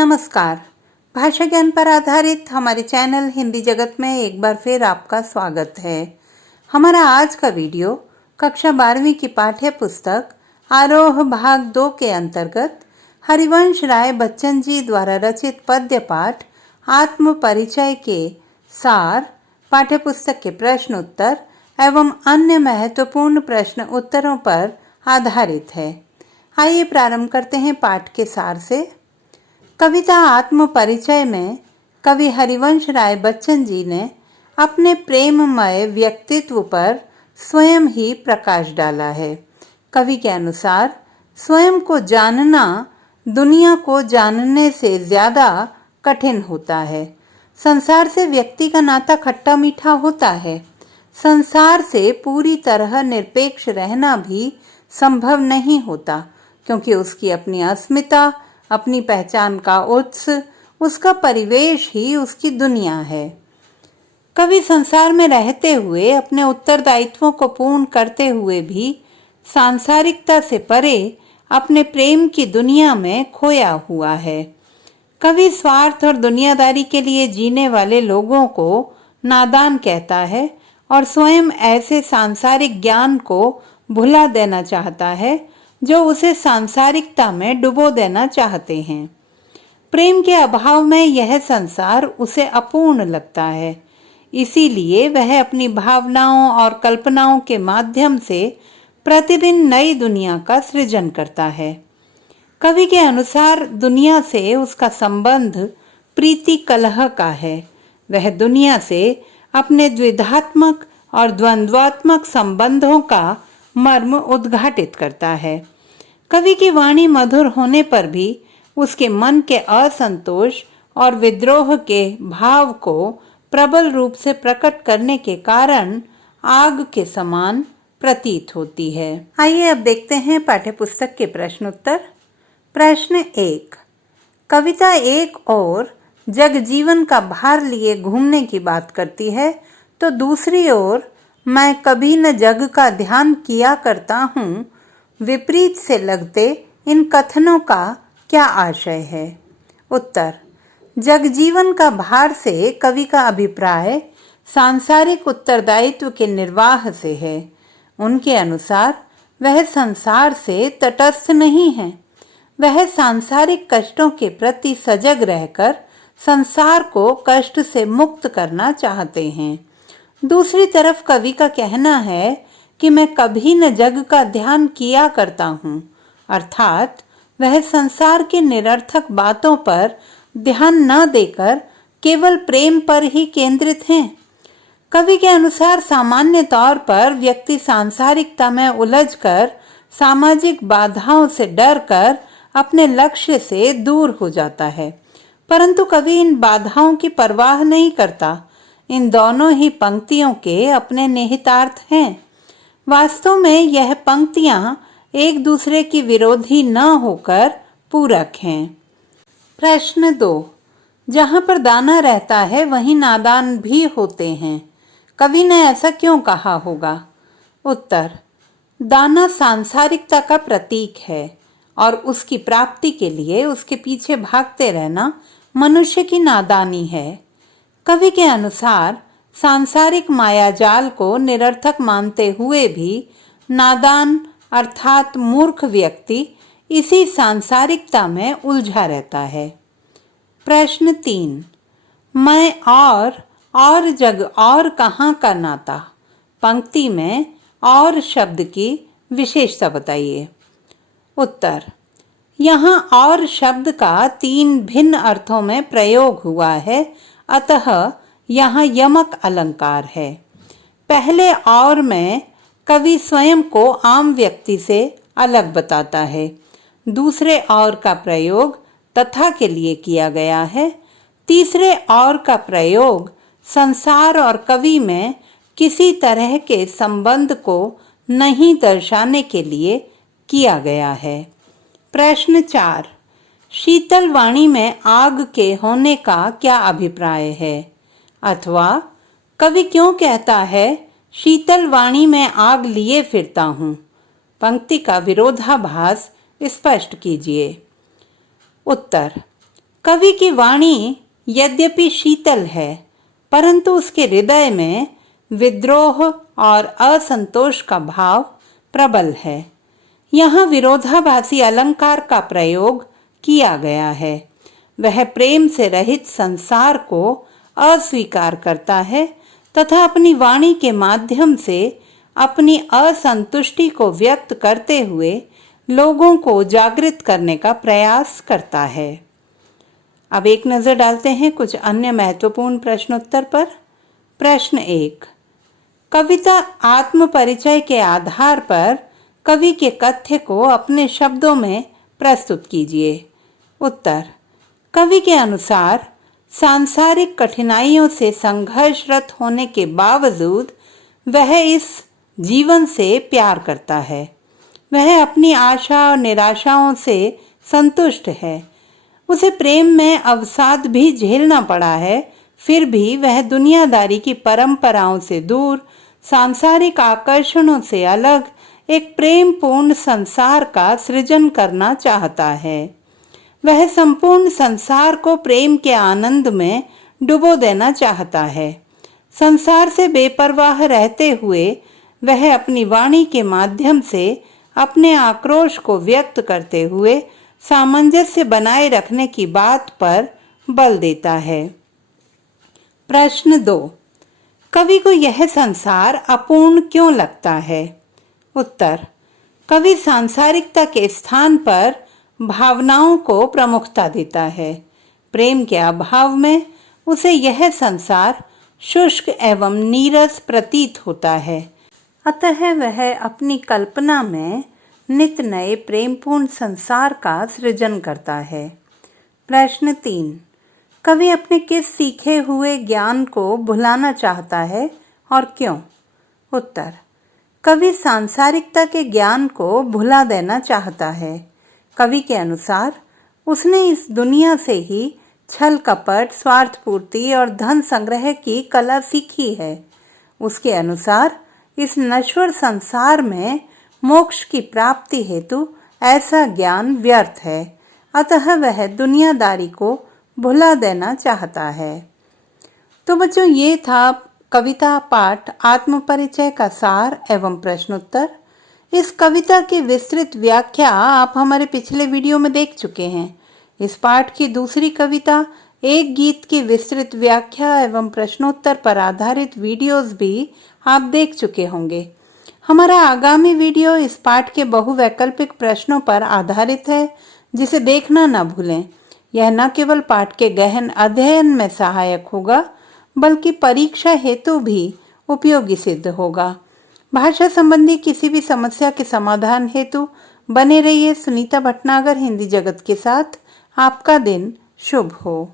नमस्कार। भाषा ज्ञान पर आधारित हमारे चैनल हिंदी जगत में एक बार फिर आपका स्वागत है। हमारा आज का वीडियो कक्षा 12वीं की पाठ्य पुस्तक आरोह भाग 2 के अंतर्गत हरिवंश राय बच्चन जी द्वारा रचित पद्य पाठ आत्म परिचय के सार, पाठ्य पुस्तक के प्रश्न उत्तर एवं अन्य महत्वपूर्ण प्रश्न उत्तरों पर आधारित है। आइए प्रारंभ करते हैं पाठ के सार से। कविता आत्म परिचय में कवि हरिवंश राय बच्चन जी ने अपने प्रेममय व्यक्तित्व पर स्वयं ही प्रकाश डाला है। कवि के अनुसार स्वयं को जानना दुनिया को जानने से ज्यादा कठिन होता है। संसार से व्यक्ति का नाता खट्टा मीठा होता है। संसार से पूरी तरह निरपेक्ष रहना भी संभव नहीं होता, क्योंकि उसकी अपनी अस्मिता, अपनी पहचान का उत्स, उसका परिवेश ही उसकी दुनिया है। कवि संसार में रहते हुए अपने उत्तरदायित्वों को पूर्ण करते हुए भी सांसारिकता से परे अपने प्रेम की दुनिया में खोया हुआ है। कवि स्वार्थ और दुनियादारी के लिए जीने वाले लोगों को नादान कहता है और स्वयं ऐसे सांसारिक ज्ञान को भुला देना चाहता है जो उसे सांसारिकता में डुबो देना चाहते हैं। प्रेम के अभाव में यह संसार उसे अपूर्ण लगता है, इसीलिए वह अपनी भावनाओं और कल्पनाओं के माध्यम से प्रतिदिन नई दुनिया का सृजन करता है। कवि के अनुसार दुनिया से उसका संबंध प्रीति कलह का है। वह दुनिया से अपने द्विधात्मक और द्वंद्वात्मक संबंधों का मर्म उद्घाटित करता है। कवि की वाणी मधुर होने पर भी उसके मन के असंतोष और विद्रोह के भाव को प्रबल रूप से प्रकट करने के कारण आग के समान प्रतीत होती है। आइए अब देखते हैं पाठ्यपुस्तक के प्रश्न उत्तर। प्रश्न 1। कविता एक ओर जग जीवन का भार लिए घूमने की बात करती है, तो दूसरी ओर मैं कभी न जग का ध्यान किया करता हूँ, विपरीत से लगते इन कथनों का क्या आशय है? उत्तर। जग जीवन का भार से कवि का अभिप्राय सांसारिक उत्तरदायित्व के निर्वाह से है। उनके अनुसार वह संसार से तटस्थ नहीं है। वह सांसारिक कष्टों के प्रति सजग रहकर संसार को कष्ट से मुक्त करना चाहते हैं। दूसरी तरफ कवि का कहना है कि मैं कभी न जग का ध्यान किया करता हूँ, अर्थात वह संसार के निरर्थक बातों पर ध्यान न देकर केवल प्रेम पर ही केंद्रित हैं। कवि के अनुसार सामान्य तौर पर व्यक्ति सांसारिकता में उलझकर सामाजिक बाधाओं से डरकर अपने लक्ष्य से दूर हो जाता है, परंतु कवि इन बाधाओं की परवाह नहीं करता। इन दोनों ही पंक्तियों के अपने निहितार्थ हैं। वास्तव में यह पंक्तियां एक दूसरे की विरोधी न होकर पूरक हैं। प्रश्न 2। जहां पर दाना रहता है वहीं नादान भी होते हैं, कवि ने ऐसा क्यों कहा होगा? उत्तर। दाना सांसारिकता का प्रतीक है और उसकी प्राप्ति के लिए उसके पीछे भागते रहना मनुष्य की नादानी है। कवि के अनुसार सांसारिक मायाजाल को निरर्थक मानते हुए भी नादान अर्थात मूर्ख व्यक्ति इसी सांसारिकता में उलझा रहता है। प्रश्न 3। मैं और जग और कहाँ का नाता, पंक्ति में और शब्द की विशेषता बताइए। उत्तर। यहाँ और शब्द का 3 भिन्न अर्थों में प्रयोग हुआ है, अतः यहाँ यमक अलंकार है। पहले और में कवि स्वयं को आम व्यक्ति से अलग बताता है। दूसरे और का प्रयोग तथा के लिए किया गया है। तीसरे और का प्रयोग संसार और कवि में किसी तरह के संबंध को नहीं दर्शाने के लिए किया गया है। प्रश्न 4। शीतल वाणी में आग के होने का क्या अभिप्राय है? अथवा कवि क्यों कहता है शीतल वाणी में आग लिए फिरता हूँ? पंक्ति का विरोधाभास स्पष्ट कीजिए। उत्तर। कवि की वाणी यद्यपि शीतल है, परंतु उसके हृदय में विद्रोह और असंतोष का भाव प्रबल है। यहाँ विरोधाभासी अलंकार का प्रयोग किया गया है। वह प्रेम से रहित संसार को अस्वीकार करता है तथा अपनी वाणी के माध्यम से अपनी असंतुष्टि को व्यक्त करते हुए लोगों को जागृत करने का प्रयास करता है। अब एक नजर डालते हैं कुछ अन्य महत्वपूर्ण प्रश्नोत्तर पर। प्रश्न 1, कविता आत्म परिचय के आधार पर कवि के कथ्य को अपने शब्दों में प्रस्तुत कीजिए। उत्तर, कवि के अनुसार सांसारिक कठिनाइयों से संघर्षरत होने के बावजूद वह इस जीवन से प्यार करता है। वह अपनी आशा और निराशाओं से संतुष्ट है। उसे प्रेम में अवसाद भी झेलना पड़ा है, फिर भी वह दुनियादारी की परंपराओं से दूर, सांसारिक आकर्षणों से अलग एक प्रेमपूर्ण संसार का सृजन करना चाहता है। वह संपूर्ण संसार को प्रेम के आनंद में डुबो देना चाहता है। संसार से बेपरवाह रहते हुए वह अपनी वाणी के माध्यम से अपने आक्रोश को व्यक्त करते हुए सामंजस्य बनाए रखने की बात पर बल देता है। प्रश्न 2, कवि को यह संसार अपूर्ण क्यों लगता है? उत्तर, कवि सांसारिकता के स्थान पर भावनाओं को प्रमुखता देता है। प्रेम के अभाव में उसे यह संसार शुष्क एवं नीरस प्रतीत होता है। अतः वह अपनी कल्पना में नित नए प्रेमपूर्ण संसार का सृजन करता है। प्रश्न 3, कवि अपने किस सीखे हुए ज्ञान को भुलाना चाहता है और क्यों? उत्तर, कवि सांसारिकता के ज्ञान को भुला देना चाहता है। कवि के अनुसार उसने इस दुनिया से ही छल कपट, स्वार्थ पूर्ति और धन संग्रह की कला सीखी है। उसके अनुसार इस नश्वर संसार में मोक्ष की प्राप्ति हेतु ऐसा ज्ञान व्यर्थ है। अतः वह दुनियादारी को भुला देना चाहता है। तो बच्चों, ये था कविता पाठ आत्मपरिचय का सार एवं प्रश्नोत्तर। इस कविता की विस्तृत व्याख्या आप हमारे पिछले वीडियो में देख चुके हैं। इस पाठ की दूसरी कविता एक गीत की विस्तृत व्याख्या एवं प्रश्नोत्तर पर आधारित वीडियोस भी आप देख चुके होंगे। हमारा आगामी वीडियो इस पाठ के बहुवैकल्पिक प्रश्नों पर आधारित है, जिसे देखना न भूलें। यह न केवल पाठ के गहन अध्ययन में सहायक होगा, बल्कि परीक्षा हेतु भी उपयोगी सिद्ध होगा। भाषा संबंधी किसी भी समस्या के समाधान हेतु बने रहिए सुनीता भटनागर हिंदी जगत के साथ। आपका दिन शुभ हो।